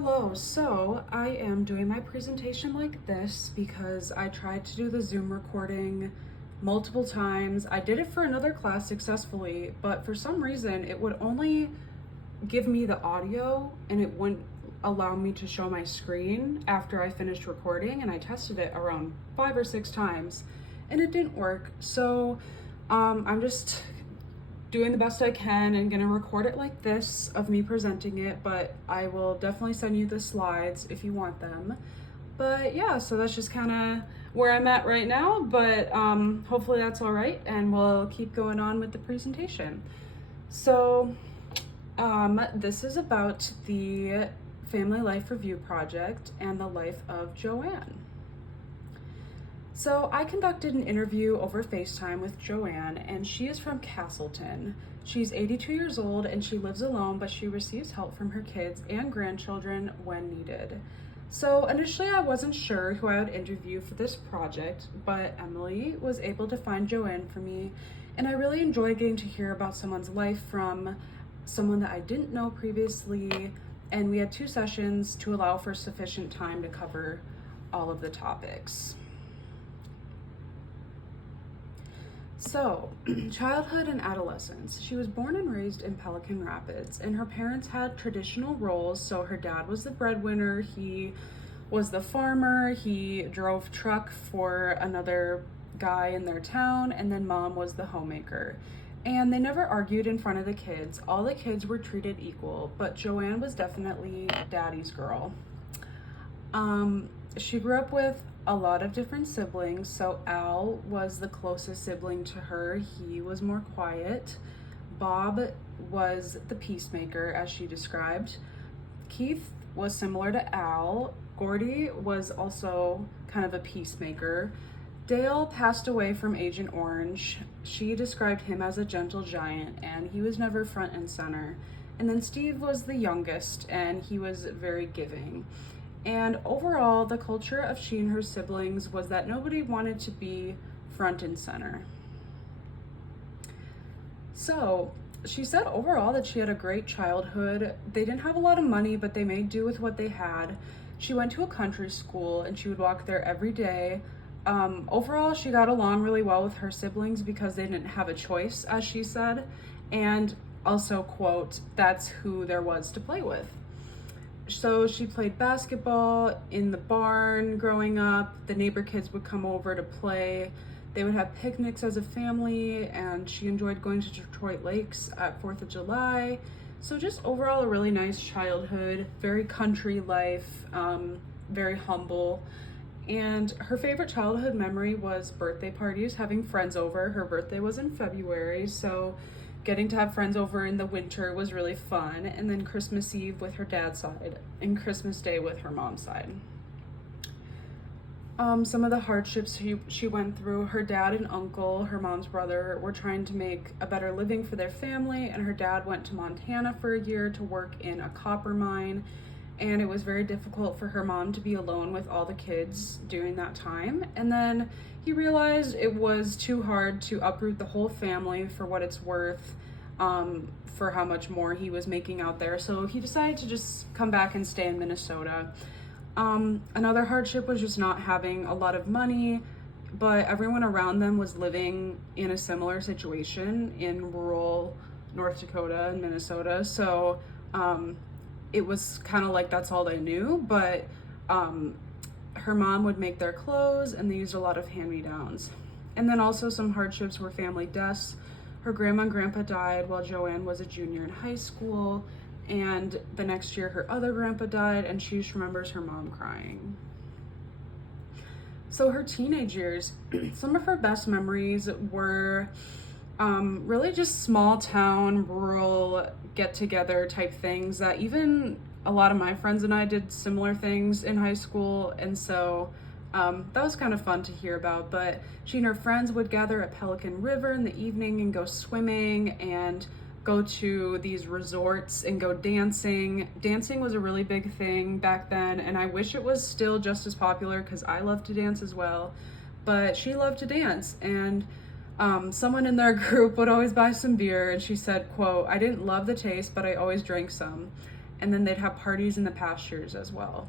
Hello, so I am doing my presentation like this because I tried to do the Zoom recording multiple times. I did it for another class successfully, but for some reason it would only give me the audio and it wouldn't allow me to show my screen after I finished recording, and I tested it around 5 or 6 times and it didn't work. So I'm just doing the best I can and gonna record it like this of me presenting it, but I will definitely send you the slides if you want them. But yeah, so that's just kind of where I'm at right now, but hopefully that's all right, and we'll keep going on with the presentation. So this is about the Family Life Review Project and the life of Joanne. So I conducted an interview over FaceTime with Joanne, and she is from Castleton. She's 82 years old and she lives alone, but she receives help from her kids and grandchildren when needed. So initially I wasn't sure who I would interview for this project, but Emily was able to find Joanne for me, and I really enjoy getting to hear about someone's life from someone that I didn't know previously, and we had 2 sessions to allow for sufficient time to cover all of the topics. So, childhood and adolescence. She was born and raised in Pelican Rapids, and her parents had traditional roles. So her dad was the breadwinner, he was the farmer, he drove truck for another guy in their town, and then mom was the homemaker. And they never argued in front of the kids. All the kids were treated equal, but Joanne was definitely daddy's girl. She grew up with a lot of different siblings. So Al was the closest sibling to her. He was more quiet. Bob was the peacemaker, as she described. Keith was similar to Al. Gordy was also kind of a peacemaker. Dale passed away from Agent Orange. She described him as a gentle giant, and he was never front and center. And then Steve was the youngest, and he was very giving. And overall, the culture of she and her siblings was that nobody wanted to be front and center. So she said overall that she had a great childhood. They didn't have a lot of money, but they made do with what they had. She went to a country school and she would walk there every day. Overall, she got along really well with her siblings because they didn't have a choice, as she said. And also, quote, that's who there was to play with. So she played basketball in the barn growing up. The neighbor kids would come over to play. They would have picnics as a family, and she enjoyed going to Detroit Lakes at 4th of July. So just overall a really nice childhood, very country life, very humble. And her favorite childhood memory was birthday parties, having friends over. Her birthday was in February, so getting to have friends over in the winter was really fun. And then Christmas Eve with her dad's side and Christmas Day with her mom's side. Some of the hardships she went through: her dad and uncle, her mom's brother, were trying to make a better living for their family, and her dad went to Montana for a year to work in a copper mine, and it was very difficult for her mom to be alone with all the kids during that time. And then he realized it was too hard to uproot the whole family for what it's worth, for how much more he was making out there. So he decided to just come back and stay in Minnesota. Another hardship was just not having a lot of money, but everyone around them was living in a similar situation in rural North Dakota and Minnesota. So it was kind of like that's all they knew, but her mom would make their clothes, and they used a lot of hand-me-downs. And then also some hardships were family deaths. Her grandma and grandpa died while Joanne was a junior in high school, and the next year her other grandpa died, and she just remembers her mom crying. So her teenage years, some of her best memories were really just small town, rural get-together type things that even a lot of my friends and I did similar things in high school, and so that was kind of fun to hear about. But she and her friends would gather at Pelican River in the evening and go swimming and go to these resorts and go dancing. Dancing was a really big thing back then, and I wish it was still just as popular because I love to dance as well. But she loved to dance, and someone in their group would always buy some beer, and she said, quote, "I didn't love the taste, but I always drank some." and then they'd have parties in the pastures as well.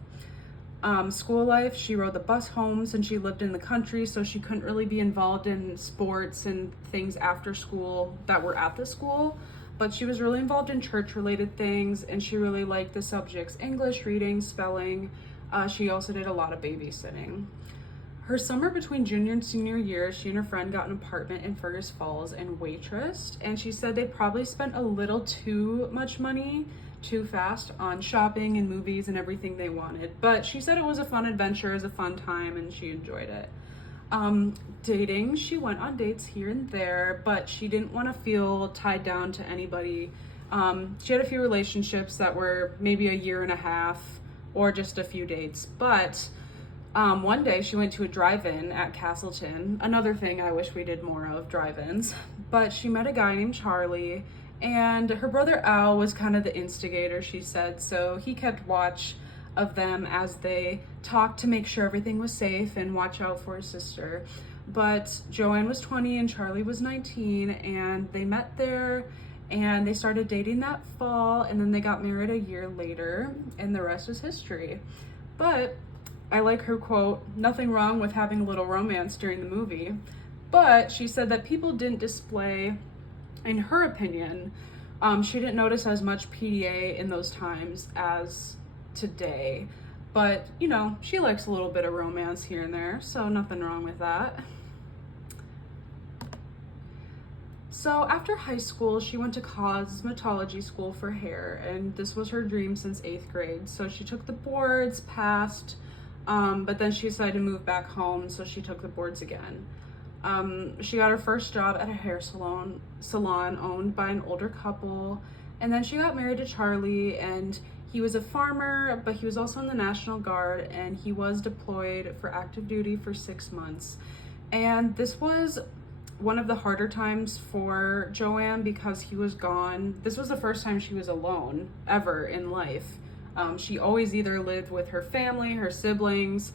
School life, she rode the bus home since she lived in the country, so she couldn't really be involved in sports and things after school that were at the school, but she was really involved in church-related things, and she really liked the subjects English, reading, spelling. She also did a lot of babysitting. Her summer between junior and senior year, she and her friend got an apartment in Fergus Falls and waitressed, and she said they probably spent a little too much money too fast on shopping and movies and everything they wanted. But she said it was a fun adventure, it was a fun time, and she enjoyed it. Dating, she went on dates here and there, but she didn't want to feel tied down to anybody. She had a few relationships that were maybe a year and a half or just a few dates. But one day she went to a drive-in at Castleton. Another thing I wish we did more of, drive-ins. But she met a guy named Charlie, and her brother Al was kind of the instigator, she said, so he kept watch of them as they talked to make sure everything was safe and watch out for his sister. But Joanne was 20 and Charlie was 19, and they met there and they started dating that fall, and then they got married a year later, and the rest is history. But I like her quote, "Nothing wrong with having a little romance during the movie." But she said that people didn't display, in her opinion, she didn't notice as much PDA in those times as today. But, you know, she likes a little bit of romance here and there, so nothing wrong with that. So after high school, she went to cosmetology school for hair, and this was her dream since 8th grade. So she took the boards, passed, but then she decided to move back home, so she took the boards again. She got her first job at a hair salon owned by an older couple, and then she got married to Charlie, and he was a farmer, but he was also in the National Guard, and he was deployed for active duty for 6 months. And this was one of the harder times for Joanne because he was gone. This was the first time she was alone ever in life. She always either lived with her family, her siblings,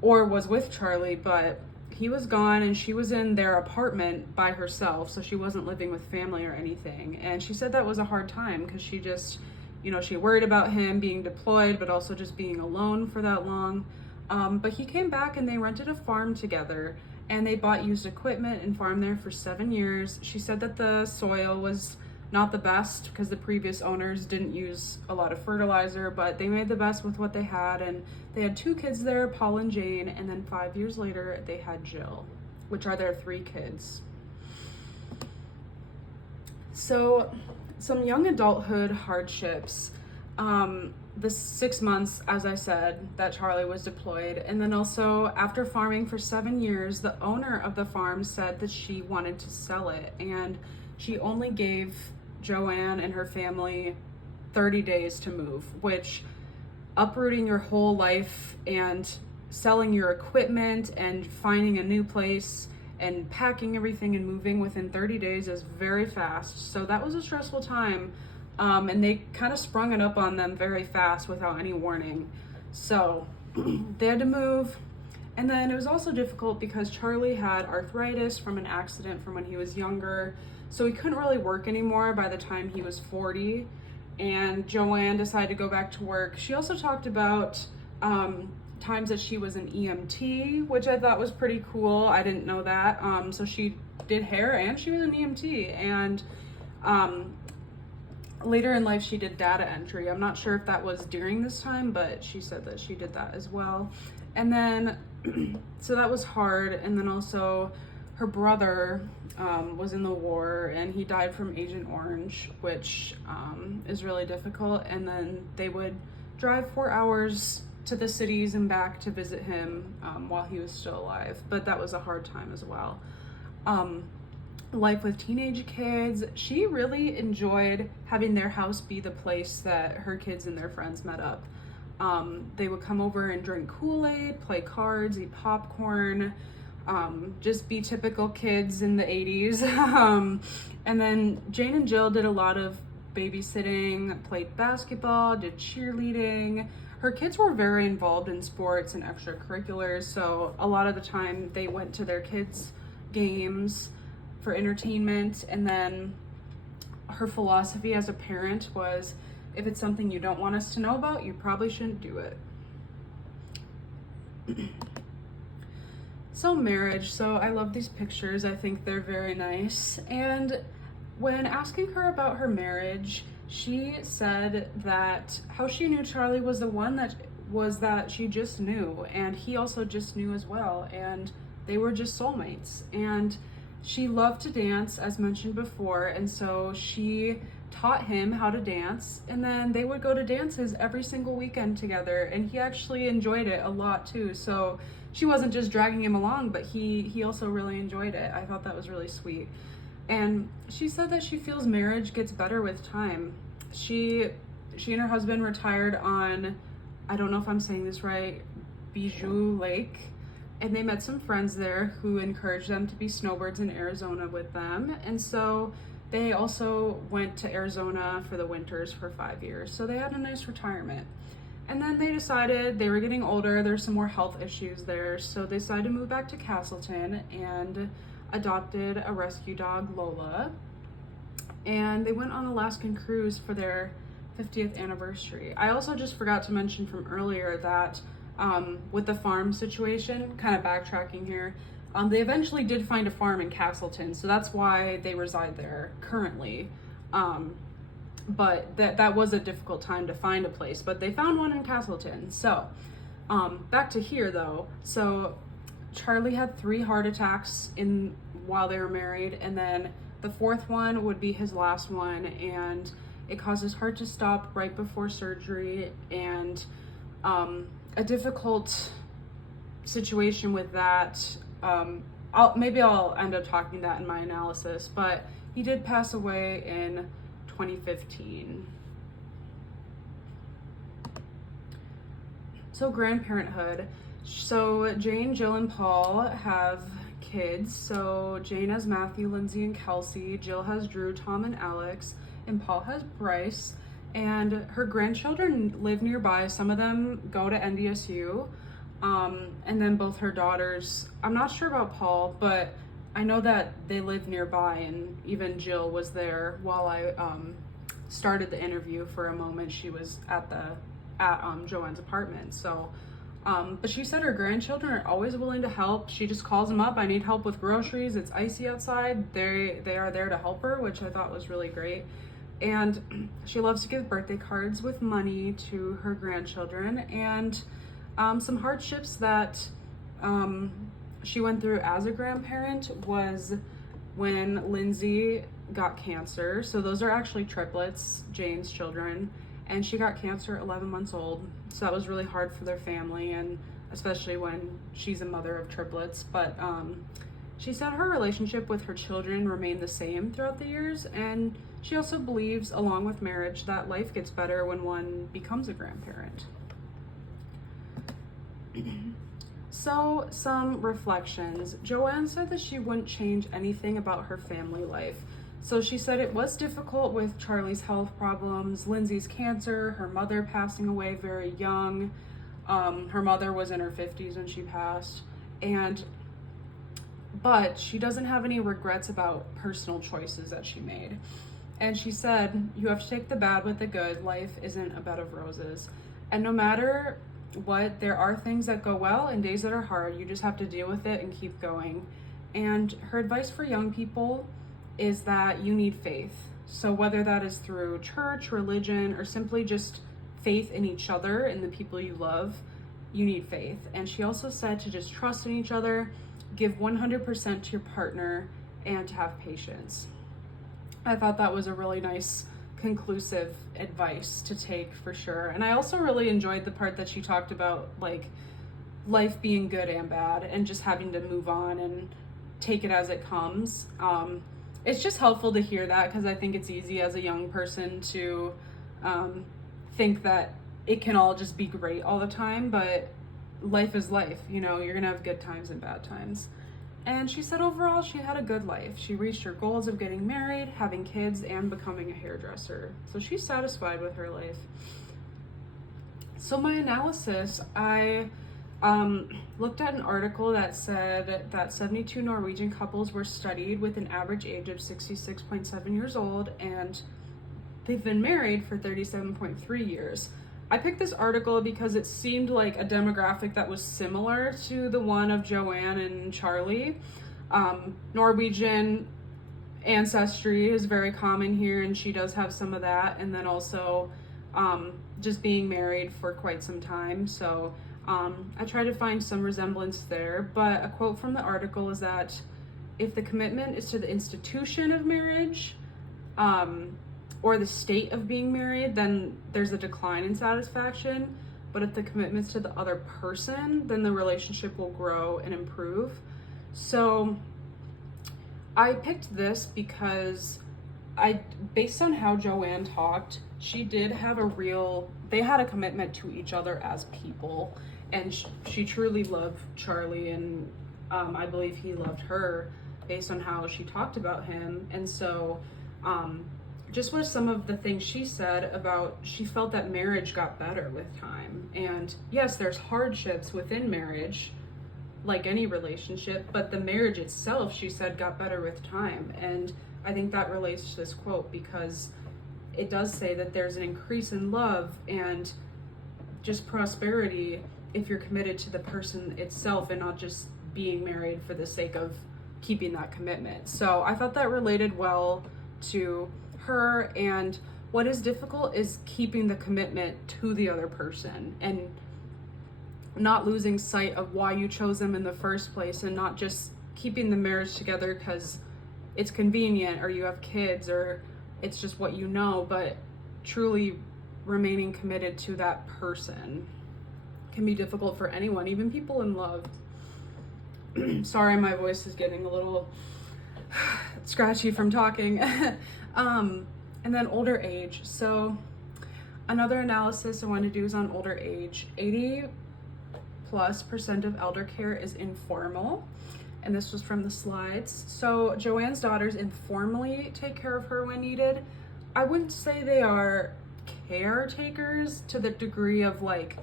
or was with Charlie, but he was gone and she was in their apartment by herself, so she wasn't living with family or anything. And she said that was a hard time because she just, she worried about him being deployed, but also just being alone for that long. But he came back and they rented a farm together, and they bought used equipment and farmed there for 7 years. She said that the soil was not the best because the previous owners didn't use a lot of fertilizer, but they made the best with what they had, and they had 2 kids there, Paul and Jane, and then 5 years later they had Jill, which are their 3 kids. So some young adulthood hardships. The 6 months, as I said, that Charlie was deployed, and then also after farming for 7 years, the owner of the farm said that she wanted to sell it, and she only gave Joanne and her family 30 days to move, which uprooting your whole life and selling your equipment and finding a new place and packing everything and moving within 30 days is very fast. So that was a stressful time. And they kind of sprung it up on them very fast without any warning. So they had to move. And then it was also difficult because Charlie had arthritis from an accident from when he was younger. So he couldn't really work anymore by the time he was 40. And Joanne decided to go back to work. She also talked about times that she was an EMT, which I thought was pretty cool. I didn't know that. So she did hair and she was an EMT. And later in life, she did data entry. I'm not sure if that was during this time, but she said that she did that as well. And then, so that was hard. And then also her brother was in the war and he died from Agent Orange, which is really difficult. And then they would drive 4 hours to the cities and back to visit him while he was still alive. But that was a hard time as well. Life with teenage kids. She really enjoyed having their house be the place that her kids and their friends met up. They would come over and drink Kool-Aid, play cards, eat popcorn, just be typical kids in the 80s. And then Jane and Jill did a lot of babysitting, played basketball, did cheerleading. Her kids were very involved in sports and extracurriculars, so a lot of the time they went to their kids' games for entertainment. And then her philosophy as a parent was if it's something you don't want us to know about, you probably shouldn't do it. So marriage, so I love these pictures. I think they're very nice. And when asking her about her marriage, she said that how she knew Charlie was the one that she just knew, and he also just knew as well, and they were just soulmates. And she loved to dance, as mentioned before, and so she taught him how to dance, and then they would go to dances every single weekend together, and he actually enjoyed it a lot too. So she wasn't just dragging him along, but he also really enjoyed it. I thought that was really sweet. And she said that she feels marriage gets better with time. She and her husband retired on, I don't know if I'm saying this right, Bijou Lake, and they met some friends there who encouraged them to be snowbirds in Arizona with them. And so they also went to Arizona for the winters for 5 years. So they had a nice retirement. And then they decided they were getting older, there's some more health issues there, so they decided to move back to Castleton and adopted a rescue dog, Lola. And they went on an Alaskan cruise for their 50th anniversary. I also just forgot to mention from earlier that with the farm situation, kind of backtracking here, they eventually did find a farm in Castleton, so that's why they reside there currently. But that was a difficult time to find a place, but they found one in Castleton. So back to here though. So Charlie had 3 heart attacks while they were married, and then the 4th one would be his last one, and it caused his heart to stop right before surgery. And a difficult situation with that, I'll end up talking that in my analysis, but he did pass away in 2015. So grandparenthood. So Jane, Jill, and Paul have kids. So Jane has Matthew, Lindsay, and Kelsey. Jill has Drew, Tom, and Alex. And Paul has Bryce. And her grandchildren live nearby. Some of them go to NDSU. And then both her daughters, I'm not sure about Paul, but I know that they live nearby, and even Jill was there while I started the interview for a moment. She was at Joanne's apartment. So, but she said her grandchildren are always willing to help. She just calls them up. I need help with groceries. It's icy outside. They are there to help her, which I thought was really great. And she loves to give birthday cards with money to her grandchildren. And some hardships that she went through as a grandparent was when Lindsay got cancer. So those are actually triplets, Jane's children, and she got cancer at 11 months old. So that was really hard for their family, and especially when she's a mother of triplets. But she said her relationship with her children remained the same throughout the years, and she also believes, along with marriage, that life gets better when one becomes a grandparent. So, some reflections. Joanne said that she wouldn't change anything about her family life. So she said it was difficult with Charlie's health problems, Lindsay's cancer, her mother passing away very young. Her mother was in her 50s when she passed. But she doesn't have any regrets about personal choices that she made. And she said, you have to take the bad with the good. Life isn't a bed of roses. And no matter what, there are things that go well and days that are hard. You just have to deal with it and keep going. And her advice for young people is that you need faith. So whether that is through church, religion, or simply just faith in each other and the people you love, you need faith. And she also said to just trust in each other, give 100% to your partner, and to have patience. I thought that was a really nice conclusive advice to take for sure. And I also really enjoyed the part that she talked about like life being good and bad and just having to move on and take it as it comes. It's just helpful to hear that, because I think it's easy as a young person to think that it can all just be great all the time, but life is life, you know, you're gonna have good times and bad times. And she said overall she had a good life. She reached her goals of getting married, having kids, and becoming a hairdresser. So she's satisfied with her life. So my analysis, I looked at an article that said that 72 Norwegian couples were studied with an average age of 66.7 years old, and they've been married for 37.3 years. I picked this article because it seemed like a demographic that was similar to the one of Joanne and Charlie. Norwegian ancestry is very common here, and she does have some of that, and then also just being married for quite some time. So I try to find some resemblance there, but a quote from the article is that if the commitment is to the institution of marriage, or the state of being married, then there's a decline in satisfaction. But if the commitment's to the other person, then the relationship will grow and improve. So I picked this because based on how Joanne talked, she did have they had a commitment to each other as people, and she truly loved Charlie, and I believe he loved her based on how she talked about him. And so just with some of the things she said about, she felt that marriage got better with time. And yes, there's hardships within marriage, like any relationship, but the marriage itself, she said, got better with time. And I think that relates to this quote because it does say that there's an increase in love and just prosperity if you're committed to the person itself and not just being married for the sake of keeping that commitment. So I thought that related well to her, and what is difficult is keeping the commitment to the other person and not losing sight of why you chose them in the first place, and not just keeping the marriage together because it's convenient or you have kids or it's just what you know, but truly remaining committed to that person can be difficult for anyone, even people in love. Sorry, my voice is getting a little scratchy from talking. And then older age. So another analysis I want to do is on older age. 80+% of elder care is informal, and this was from the slides. So Joanne's daughters informally take care of her when needed. I wouldn't say they are caretakers to the degree of like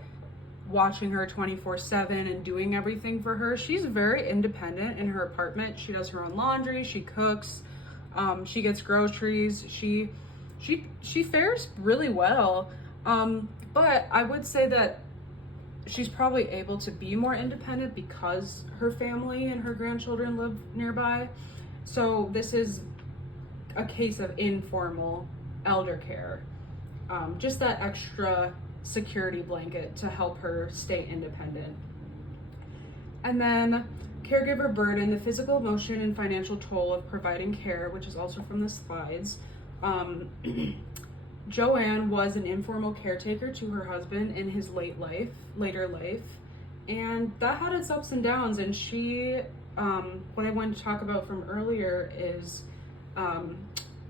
watching her 24/7 and doing everything for her. She's very independent in her apartment. She does her own laundry, she cooks, she gets groceries, she fares really well. But I would say that she's probably able to be more independent because her family and her grandchildren live nearby. So this is a case of informal elder care. Just that extra security blanket to help her stay independent. And then caregiver burden, the physical, emotion, and financial toll of providing care, which is also from the slides. Joanne was an informal caretaker to her husband in his later life, and that had its ups and downs. And she, what I wanted to talk about from earlier is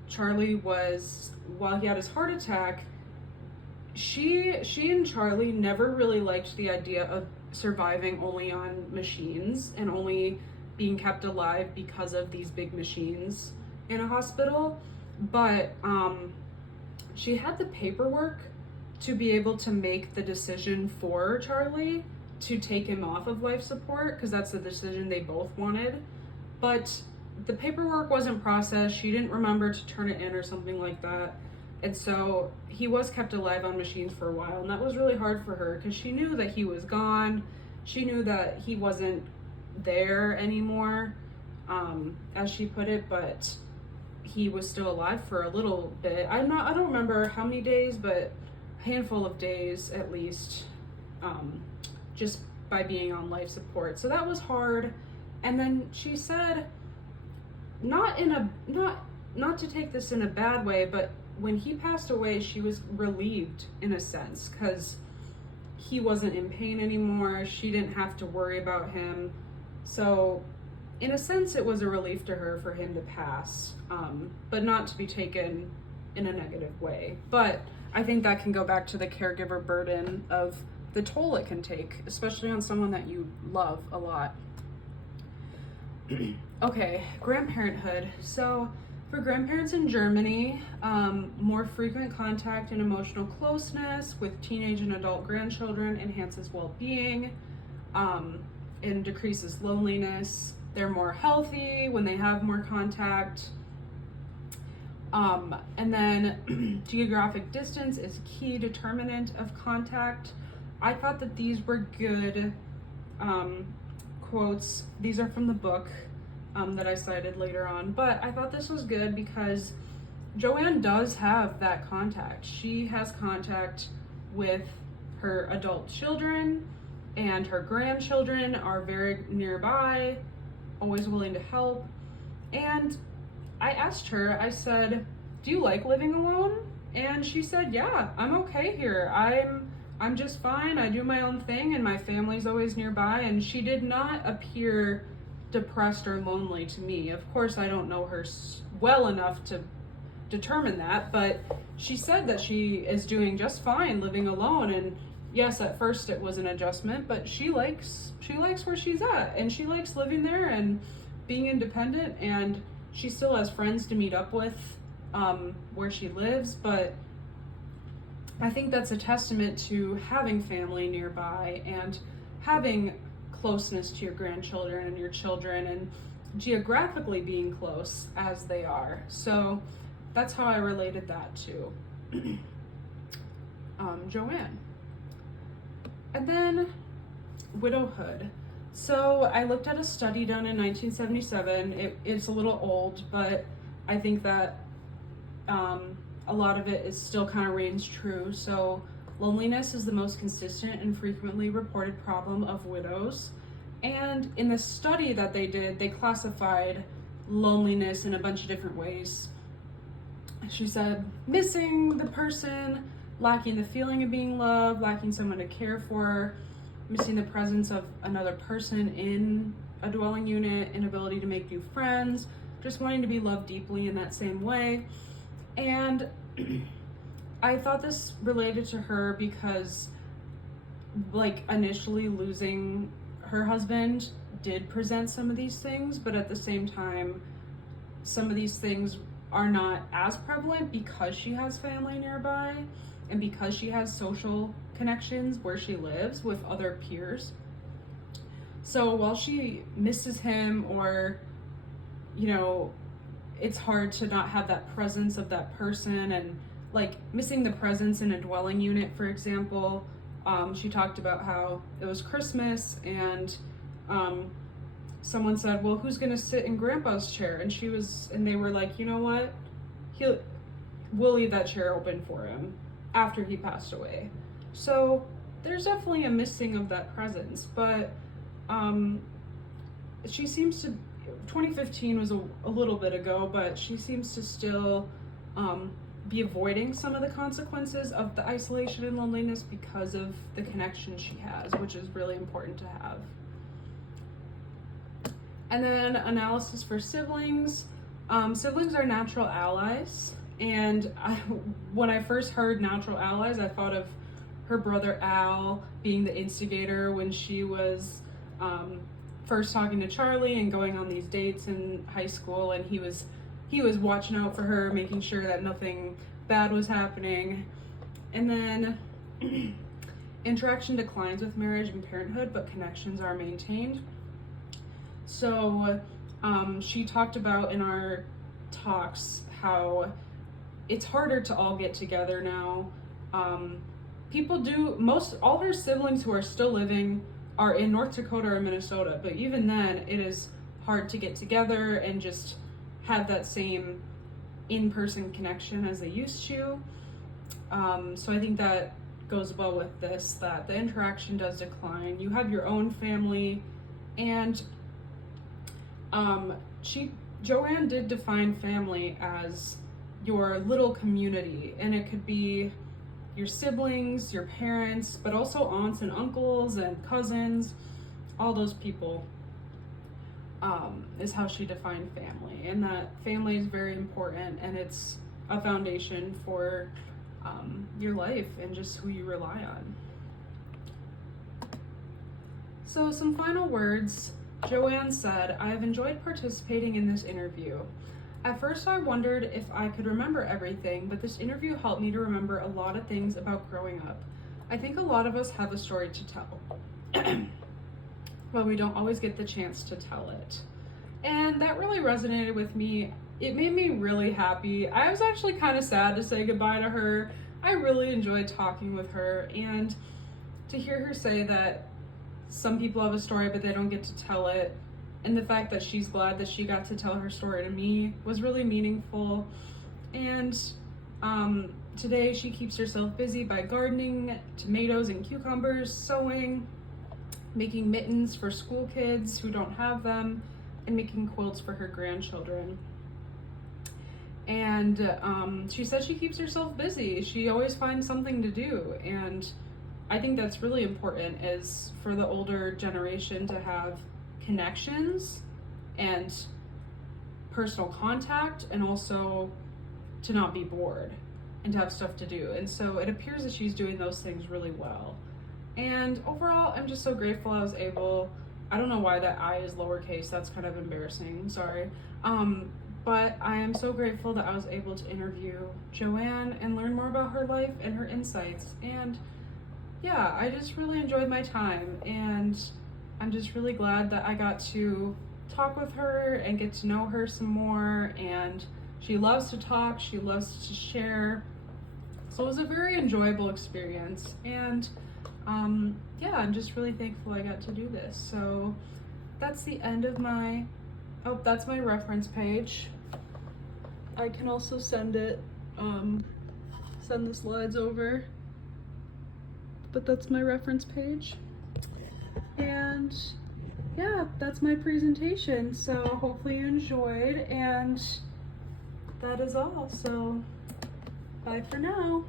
Charlie was, while he had his heart attack, she and Charlie never really liked the idea of surviving only on machines and only being kept alive because of these big machines in a hospital. But she had the paperwork to be able to make the decision for Charlie to take him off of life support, because that's the decision they both wanted. But the paperwork wasn't processed. She didn't remember to turn it in or something like that. And so he was kept alive on machines for a while, and that was really hard for her because she knew that he was gone. She knew that he wasn't there anymore, as she put it, but he was still alive for a little bit. I don't remember how many days, but a handful of days at least, just by being on life support. So that was hard. And then she said, not to take this in a bad way, but when he passed away, she was relieved in a sense because he wasn't in pain anymore. She didn't have to worry about him. So in a sense, it was a relief to her for him to pass, but not to be taken in a negative way. But I think that can go back to the caregiver burden of the toll it can take, especially on someone that you love a lot. Okay, grandparenthood. So for grandparents in Germany, more frequent contact and emotional closeness with teenage and adult grandchildren enhances well-being, and decreases loneliness. They're more healthy when they have more contact. And then geographic distance is a key determinant of contact. I thought that these were good quotes. These are from the book that I cited later on, but I thought this was good because Joanne does have that contact. She has contact with her adult children, and her grandchildren are very nearby, always willing to help. And I asked her, I said, do you like living alone? And she said, yeah, I'm okay here. I'm just fine. I do my own thing and my family's always nearby. And she did not appear depressed or lonely to me. Of course, I don't know her well enough to determine that, but she said that she is doing just fine living alone. And yes, at first it was an adjustment, but she likes where she's at, and she likes living there and being independent, and she still has friends to meet up with where she lives. But I think that's a testament to having family nearby and having closeness to your grandchildren and your children, and geographically being close as they are. So that's how I related that to Joanne. And then widowhood. So I looked at a study done in 1977. It's a little old, but I think that a lot of it is still kind of reigns true. So loneliness is the most consistent and frequently reported problem of widows. And in the study that they did, they classified loneliness in a bunch of different ways. She said missing the person, lacking the feeling of being loved, lacking someone to care for, missing the presence of another person in a dwelling unit, inability to make new friends, just wanting to be loved deeply in that same way. And I thought this related to her because, like, initially losing her husband did present some of these things, but at the same time, some of these things are not as prevalent because she has family nearby and because she has social connections where she lives with other peers. So while she misses him, or, you know, it's hard to not have that presence of that person, and like missing the presence in a dwelling unit, for example. She talked about how it was Christmas and someone said, well, who's gonna sit in Grandpa's chair? And they were like, you know what? We'll leave that chair open for him after he passed away. So there's definitely a missing of that presence, but she seems to, 2015 was a little bit ago, but she seems to still be avoiding some of the consequences of the isolation and loneliness because of the connection she has, which is really important to have. And then analysis for siblings. Siblings are natural allies, and when I first heard natural allies, I thought of her brother Al being the instigator when she was first talking to Charlie and going on these dates in high school, and he was watching out for her, making sure that nothing bad was happening. And then interaction declines with marriage and parenthood, but connections are maintained. So she talked about in our talks how it's harder to all get together now. All her siblings who are still living are in North Dakota or Minnesota, but even then it is hard to get together and just have that same in-person connection as they used to. So I think that goes well with this, that the interaction does decline. You have your own family, and Joanne did define family as your little community, and it could be your siblings, your parents, but also aunts and uncles and cousins, all those people, is how she defined family. And that family is very important, and it's a foundation for your life and just who you rely on. So some final words. Joanne said, I have enjoyed participating in this interview. At first I wondered if I could remember everything, but this interview helped me to remember a lot of things about growing up. I think a lot of us have a story to tell, but we don't always get the chance to tell it. And that really resonated with me it made me really happy. I was actually kind of sad to say goodbye to her. I really enjoyed talking with her, and to hear her say that some people have a story but they don't get to tell it, and the fact that she's glad that she got to tell her story to me was really meaningful. And today she keeps herself busy by gardening tomatoes and cucumbers, sewing, making mittens for school kids who don't have them, and making quilts for her grandchildren. And she says she keeps herself busy. She always finds something to do, and I think that's really important, is for the older generation to have connections and personal contact, and also to not be bored and to have stuff to do. And so it appears that she's doing those things really well. And overall, I'm just so grateful I was able, I don't know why that I is lowercase, that's kind of embarrassing, sorry. But I am so grateful that I was able to interview Joanne and learn more about her life and her insights. And yeah, I just really enjoyed my time, and I'm just really glad that I got to talk with her and get to know her some more. And she loves to talk, she loves to share. So it was a very enjoyable experience. And yeah, I'm just really thankful I got to do this. So that's the end of my, oh, that's my reference page. I can also send it, send the slides over. But that's my reference page. And yeah, that's my presentation. So hopefully you enjoyed, and that is all. So bye for now.